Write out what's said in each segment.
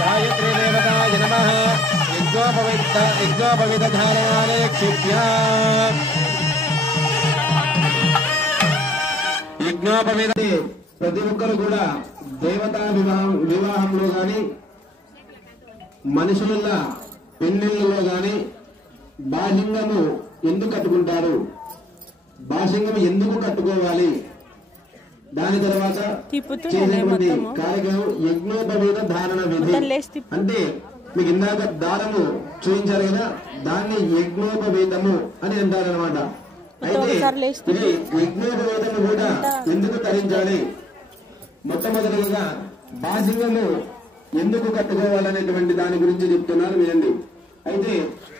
गायत्री देवताय नमः। यज्ञोपवीतधारणाले क्षिप्या यज्ञोपवीत ప్రతి ఒక్కరు కూడా దేవతా వివాహంలో గాని మనుషుల పెళ్లిళ్ళలో గాని బాసింగము ఎందుకు కట్టుకుంటారు, బాసింగం ఎందుకు కట్టుకోవాలి, దాని తర్వాత చేసేటువంటి కార్యక్రమం యజ్ఞోపవీత ధారణ విధి. అంటే మీకు ఇందాక దారము చూపించారు కదా, దాన్ని యజ్ఞోపవీతము అని అంటారనమాట. అయితే ఇది యజ్ఞోపవీతము కూడా ఎందుకు ధరించాలి, మొట్టమొదటిగా బాసింగము ఎందుకు కట్టుకోవాలనేటువంటి దాని గురించి చెప్తున్నారు వినండి. అయితే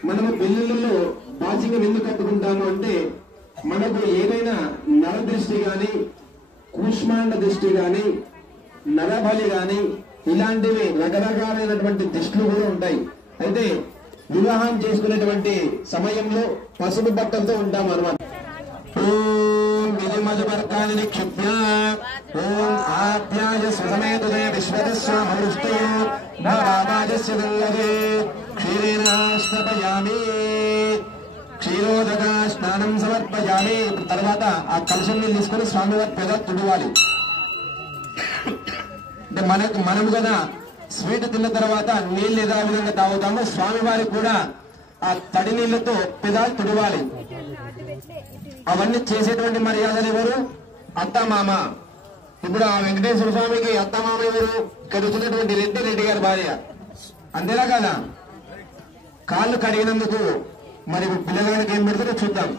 మనము పెళ్లిళ్ళలో బాసింగం ఎందుకు కట్టుకుంటాము అంటే, మనకు ఏదైనా నరదృష్టి గాని, కూష్మాండ దృష్టి గాని, నరబలి గాని, ఇలాంటివి రకరకాలైనటువంటి దృష్టిలు కూడా ఉంటాయి. అయితే వివాహం చేసుకునేటువంటి సమయంలో పసుపు బట్టలతో ఉంటాం అన్నమాట. విధిమధువర్గాన్ని నిక్షిప్య ఓం ఆప్యాయ స్వసమేతదే విశ్వదస్వామృష్టే భవాజస్య దల్లగే క్షీరేణ స్నాపయామి, క్షీరోదక స్నానం సమర్పయామి. తర్వాత ఆ కలశం తీసుకుని స్వామివారి పెద తుడవాలి. అంటే మనము కదా స్వీట్ తిన్న తర్వాత నీళ్ళు ఏదో విధంగా తాగుతామో, స్వామివారికి కూడా ఆ తడి నీళ్లతో పెదాలు తుడవాలి. అవన్నీ చేసేటువంటి మర్యాదలు ఎవరు? అత్తమామ. ఇప్పుడు ఆ వెంకటేశ్వర స్వామికి అత్తమామ ఎవరు? ఇక్కడ వచ్చినటువంటి రెడ్డి గారి భార్య. అంతేనా కదా? కాళ్ళు కడిగినందుకు మరి పిల్లలకి ఏం పెడతారో చూద్దాం.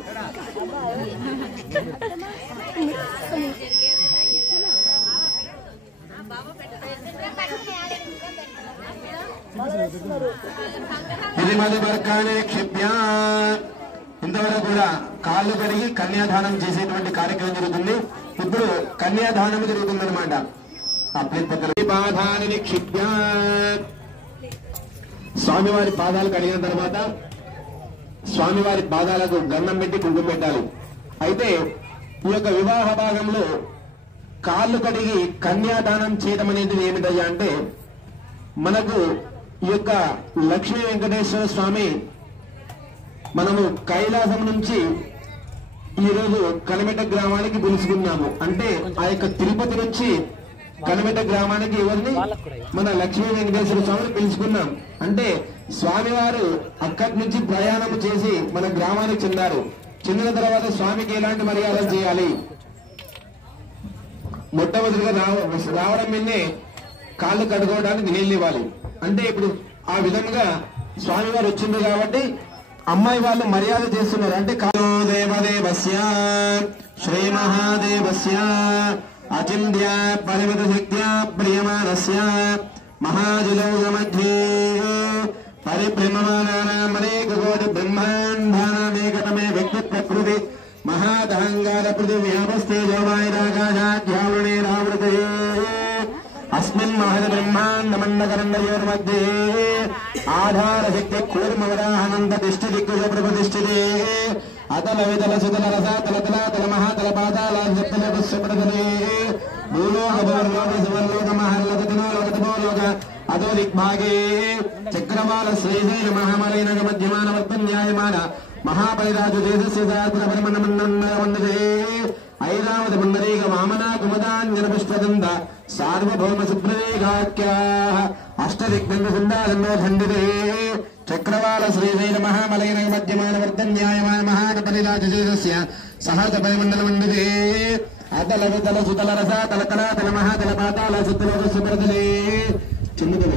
ఇది మధు బర్కానే క్షిప్య. ఇంతవరకు కూడా కాళ్ళు కడిగి కన్యాదానం చేసేటువంటి కార్యక్రమం జరుగుతుంది. ఇప్పుడు కన్యాదానం జరుగుతుందన్నమాట. పాదాన్ని క్షిప్య, స్వామివారి పాదాలు కడిగిన తర్వాత స్వామివారి పాదాలకు గంధం పెట్టి కుంకుమ పెట్టాలి. అయితే ఈ యొక్క వివాహ భాగంలో కాళ్ళు కడిగి కన్యాదానం చేయడం అనేది ఏమిటయ్యా అంటే, మనకు ఈ యొక్క లక్ష్మీ వెంకటేశ్వర స్వామి మనము కైలాసం నుంచి ఈరోజు కనిమెట గ్రామానికి పిలుచుకున్నాము. అంటే ఆ యొక్క తిరుపతి నుంచి కనిమెట గ్రామానికి ఎవరిని? మన లక్ష్మీ వెంకటేశ్వర స్వామిని పిలుచుకున్నాం. అంటే స్వామివారు అక్కడి నుంచి ప్రయాణం చేసి మన గ్రామానికి చెందారు. చెందిన తర్వాత స్వామికి ఎలాంటి మర్యాదలు చేయాలి? మొట్టమొదటిగా రావడం మీదే కాళ్ళు కడుకోవడానికి నీళ్ళు ఇవ్వాలి. అంటే ఇప్పుడు ఆ విధంగా స్వామివారు వచ్చింది కాబట్టి అమ్మాయి వాళ్ళు మర్యాద చేస్తున్నారు. అంటే దేవదేవస్య శ్రీ మహాదేవస్య అచింద్య పరిమిత శక్త్యా ప్రియమానస్య మహాజలౌగ మధ్యే పరిభ్రమమానానాం అనేక కోటి బ్రహ్మాండానామేకతమే వ్యక్తి ప్రకృతి మహాదహంగార పృథివ్యాపస్తేజోవాయురాకాశాధ్యావృణే రావృతే అస్మిన్ మహద్ బ్రహ్మాండమండకరండయోర్मध्ये ఆధారశక్తి కూర్మవరాహనంద తిష్ఠి దిక్కుజ ప్రతిష్ఠితే అతల వితల సుతల రసాతల తలాతల మహాతల పాతాల సప్తల పుష్పపడతలే భూలోక భూర్లోక సువర్లోక మహర్లోకతనో లోకతమోలోక అదో దిగ్భాగే చక్రవాల శ్రీశైల మహామలైనగ మధ్యమాన వర్తన్యాయమాన మహాపరిరాజు దేశస్య సాత్ర పరిమణమండే ఐరావతి పుండరీక వామనా కుమదాంజన పుష్పదంద సార్వభౌమ సుప్రవేగాఖ్యా అష్టదిగ్బంధ సుందాలంలో ఖండితే చక్రవాల శ్రీశైల మహామలైనగ మధ్యమాన వర్తన్యాయమాన మహాపరిరాజు దేశస్య సహజ పరిమండల మండితే అతల వితల సుతల రస తలకళాతల మహాతల పాతాల సుత్తలోక సుపరతలే చిన్నది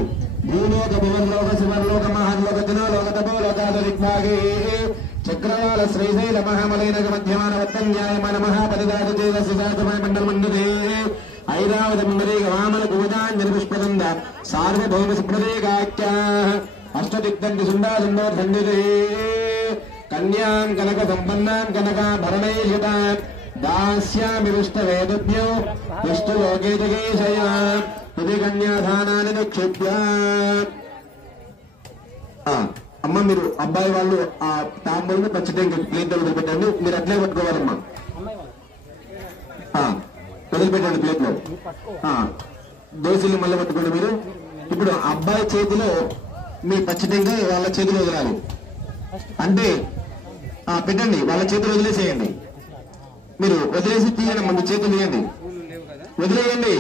భూలోక భువర్లోక సువర్లోక మహర్లోక జనలోక తపోలోకాద దిగ్భాగే చక్రవాల శ్రీశైల మహామలైనగ మధ్యమాన వర్తన్యాయమాన మహాపరిరాజు దేశస్య సహజ పరిమండల మండితే ఐరావతి పుండరీక వామన కుమదాంజన పుష్పదంద సార్వభౌమ సుప్రవేగాఖ్యా అష్టదిగ్బంధి సుందాసుందో ఖండితే కన్యాం కనక సంపన్నాం కనకాభరణైర్యుతాం दास्यामि विष्णवेदुभ्यो विष्णुलोके जगेशया हृदि कन्यादानानि निक्षिप्य అమ్మ మీరు అబ్బాయి వాళ్ళు ఆ తాంబూలను పచ్చటెంకి ప్లేట్ వదిలిపెట్టండి. మీరు అట్లే పట్టుకోవాలమ్మా. వదిలిపెట్టండి ప్లేట్ లో. దోశలు మళ్ళీ పట్టుకోండి మీరు. ఇప్పుడు అబ్బాయి చేతిలో మీ పచ్చటెంకి వాళ్ళ చేతిలో వదలాలి. అంటే పెట్టండి, వాళ్ళ చేతులు వదిలేసేయండి. మీరు వదిలేసి తీయండి, మీ చేతులు తీయండి, వదిలేయండి.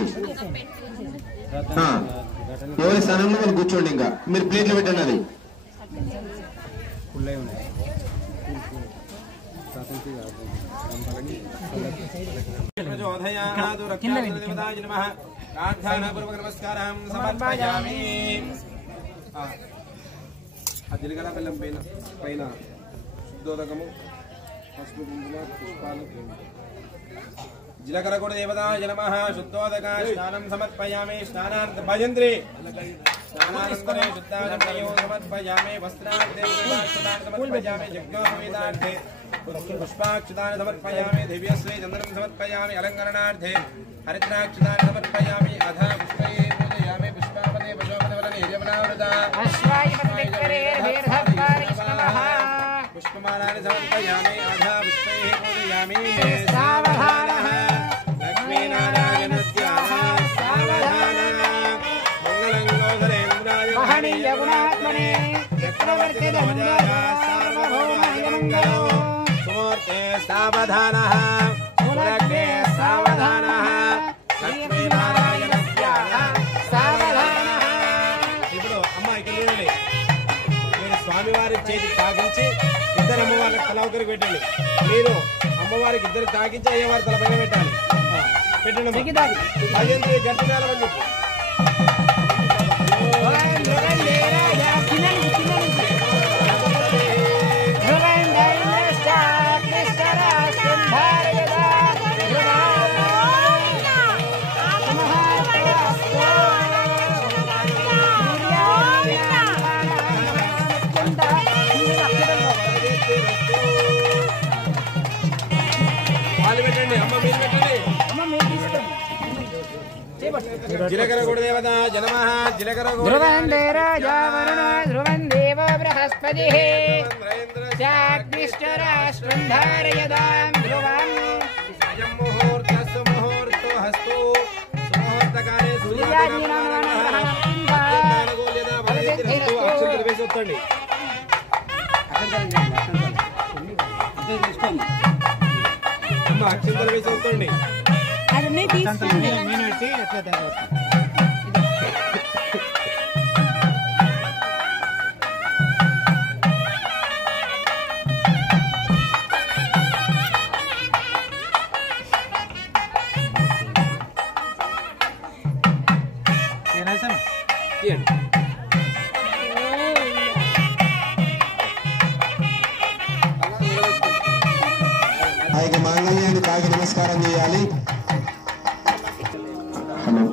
ఎవరి స్థానంలో వాళ్ళు కూర్చోండి. ఇంకా మీరు ప్లేట్లో పెట్టండి. అది జీలకర్ర బెల్లం పైన శుద్ధోదకము పసుపు కుంకుమ పుష్పాలు జీలకర్ర కూడా దేవతాయ నమః శుద్ధోదక స్నానం సమర్పయామి. స్నానాంత భజంత్రి స్నానానంతరే శుద్ధానంతయో సమర్పయామి. వస్త్రాంతే సమర్పయామి. యజ్ఞోపవేదార్థే పుష్పాక్షుతాన్ని సమర్పయామి. దివ్యశ్రీ చంద్రం సమర్పయామి. అలంకరణార్థే హరిద్రాక్షుతాన్ని సమర్పయామి. అథ పుష్పయే పూజయామి. పుష్పాపదే పశోపదవలని యజమనావృత పుష్పమాలాన్ని సమర్పయామి. అథ పుష్పైః పూజయామి. సావధానః లక్ష్మీనారాయణస్య సావధానః మంగళం గోధరేంద్రాయ మహనీయ గుణాత్మనే చక్రవర్తి సార్వభౌమాయ మంగళం. సుమూర్తే సావధానః సులగ్నే సావధానః లక్ష్మీనారాయణస్య సావధానః. ఇప్పుడు అమ్మాయికి చూడండి, మీరు స్వామివారి చేతి తాగించి ఇద్దరు అమ్మవారికి తల ఒకరికి పెట్టండి. మీరు అమ్మవారికి ఇద్దరు తాగించి అయ్యవారి తల పైన పెట్టాలి. పెట్టండి అదేంటి గట్టి నేలని చెప్పు. జీలకర్ర కూడా దేవత జనమః జీలకర్ర ధ్రువందే రాజా వరుణ ధ్రువం దేవ బృహస్పతిః చాగ్నిష్టరాష్ట్రం ధారయదాం ధ్రువం అయం ముహూర్తస్సు ముహూర్తో హస్తో సుముహూర్తకాలే సూర్యాగ్నినామనః అక్షంతలు వేసి వత్తండి. అమ్మ అక్షంతలు వేసి వత్తండి. అన్నీ తీసుకోండి. ఆయనకి మాంగళ్యాన్ని తాగి నమస్కారం చేయాలి. హలో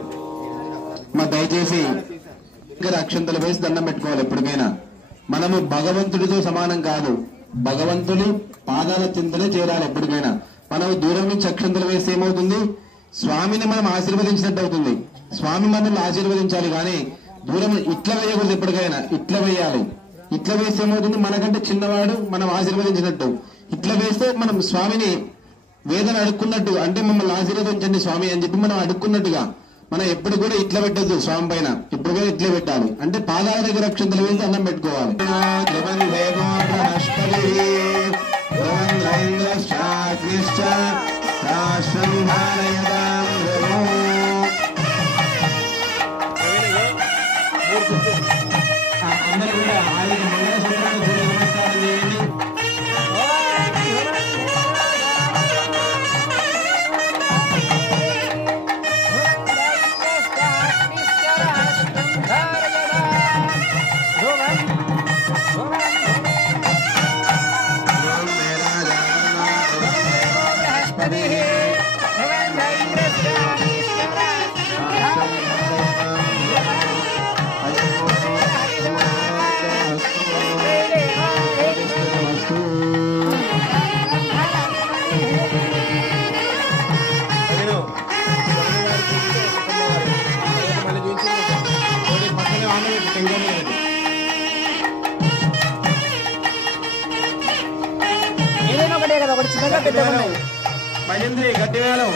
మా దయచేసి దగ్గర అక్షంతలు వేసి దండం పెట్టుకోవాలి. ఎప్పటికైనా మనము భగవంతుడితో సమానం కాదు, భగవంతుని పాదాల చింతనే చేరాలి. ఎప్పటికైనా మనము దూరం నుంచి అక్షంతలు వేస్తే ఏమవుతుంది? స్వామిని మనం ఆశీర్వదించినట్టు అవుతుంది. స్వామి మనల్ని ఆశీర్వదించాలి, కానీ దూరం ఇట్లా వేయకూడదు. ఎప్పటికైనా ఇట్లా వేయాలి. ఇట్లా వేస్తే ఏమవుతుంది? మనకంటే చిన్నవాడు మనం ఆశీర్వదించినట్టు. ఇట్లా వేస్తే మనం స్వామిని వేదన అడుక్కున్నట్టు, అంటే మమ్మల్ని ఆశీర్వదించండి స్వామి అని చెప్పి మనం అడుక్కున్నట్టుగా. మనం ఎప్పుడు కూడా ఇట్లా పెట్టద్దు స్వామి పైన, ఎప్పుడు కూడా ఇట్లా పెట్టాలి. అంటే పాదాల దగ్గర అక్షంతలు వేసి అన్నం పెట్టుకోవాలి. అందరూ కూడా ఆయన మంగళసూత్రాన్ని నమస్కారం చేయండి. భజంత్రి గట్టి వేలం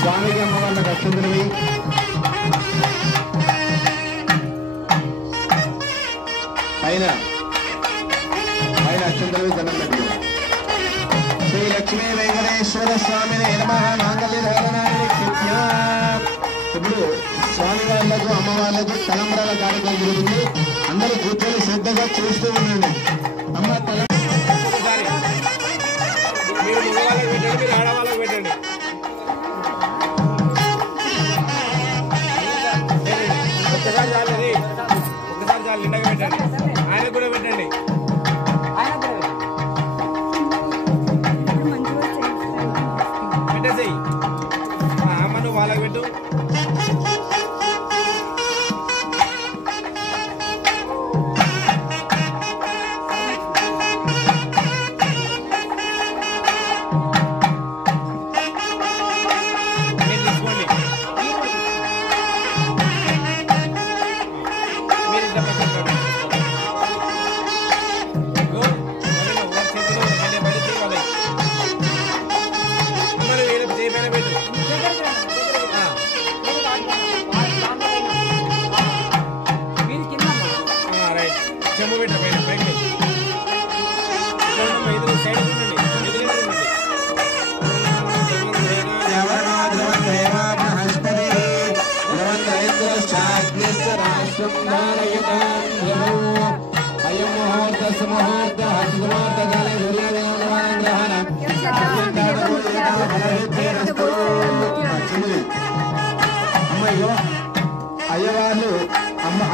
స్వామికి అమ్మవాళ్ళకి అక్షంతలు పైన అక్షంతలు దండం పెట్టి శ్రీ లక్ష్మీ వెంకటేశ్వర స్వామిని నమః మాంగళ్యధారణాన్ని క్షిప్యా. ఇప్పుడు స్వామి వాళ్ళకు అమ్మవాళ్ళకు తలంబ్రాల కార్యక్రమం జరుగుతుంది. అందరూ కూర్చొని శ్రద్ధగా చూస్తూ ఉండండి. అమ్మ ఆడవాళ్ళకి పెట్టండి. ఒక్కసారి చాలండి, ఒక్కసారి చాలు నిండగా పెట్టండి. ఆయన కూడా పెట్టండి. పెట్టేసి అమ్మను వాళ్ళకి పెట్టు.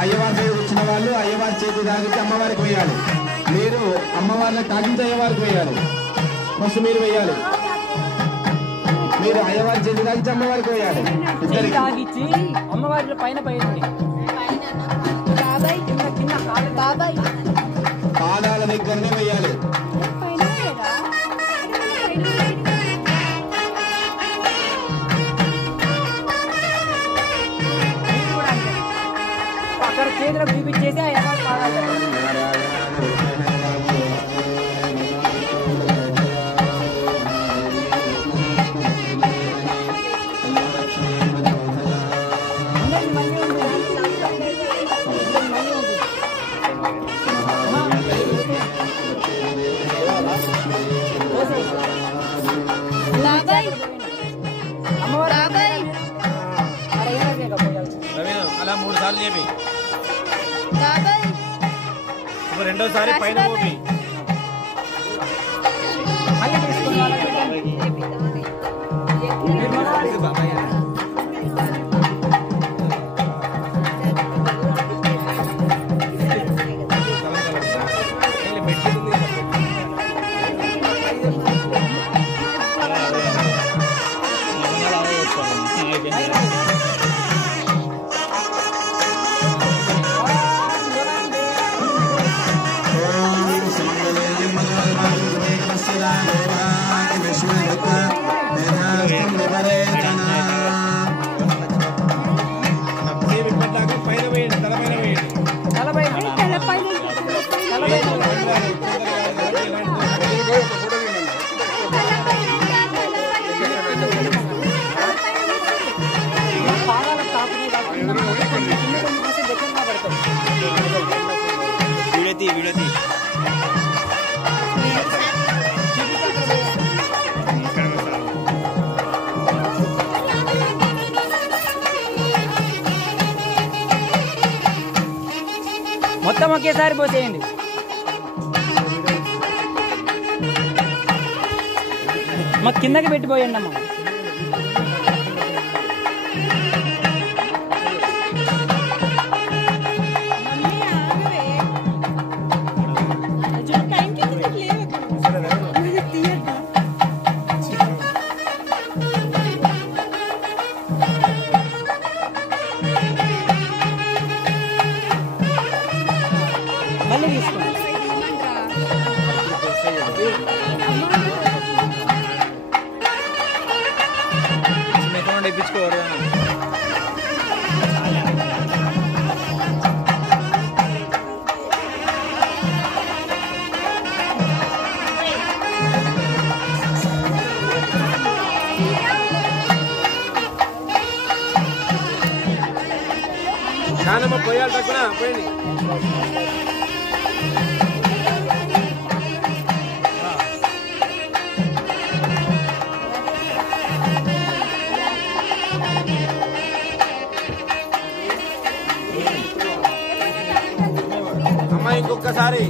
అయ్యవారి పేరు వచ్చిన వాళ్ళు అయ్యవారి చేతి తాగితే అమ్మవారికి వేయాలి. మీరు అమ్మవారిని తాగించి అయ్యవారికి వేయాలి. ఫస్ట్ మీరు వేయాలి. మీరు అయ్యవారి చేతి తాగించి అమ్మవారికి వేయాలి. తాగిచ్చి అమ్మవారి పైన పాదాల దగ్గరనే వేయాలి. అక్కడ చేతిలో చూపించేసి అయ్యవారి పాదాలు అలా 3 సార్లు చెప్పి రెండోసారి పైన పోపి వీడతి మొత్తం ఒకేసారి పోసేయండి. మా కిందకి పెట్టిపోయండి అమ్మ. మళ్ళీ తీసుకోండి. ఇప్పించుకోరు కానమ్మ పోయాలి తక్కువ పోయింది. అమ్మ ఇంకొకసారి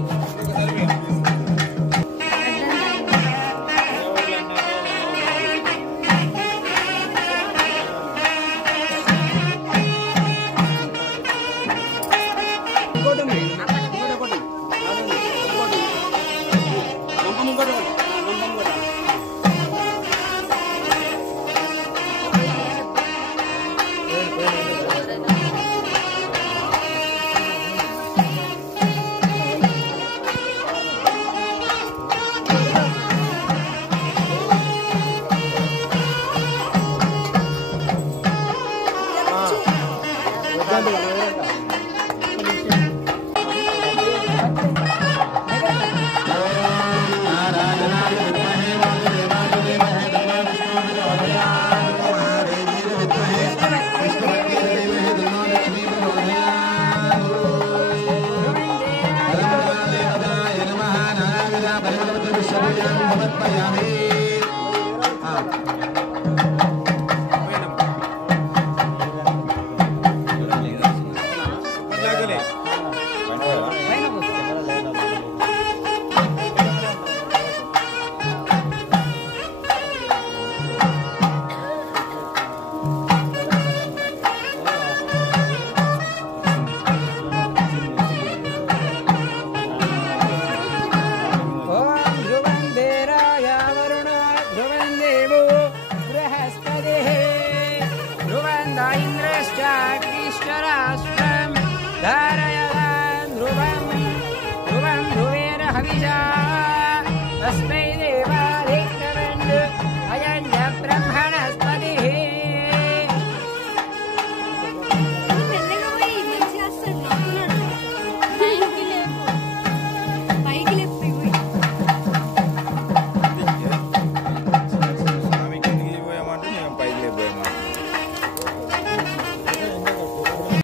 ध्रुवं ध्रुवेर हविषा तस्मै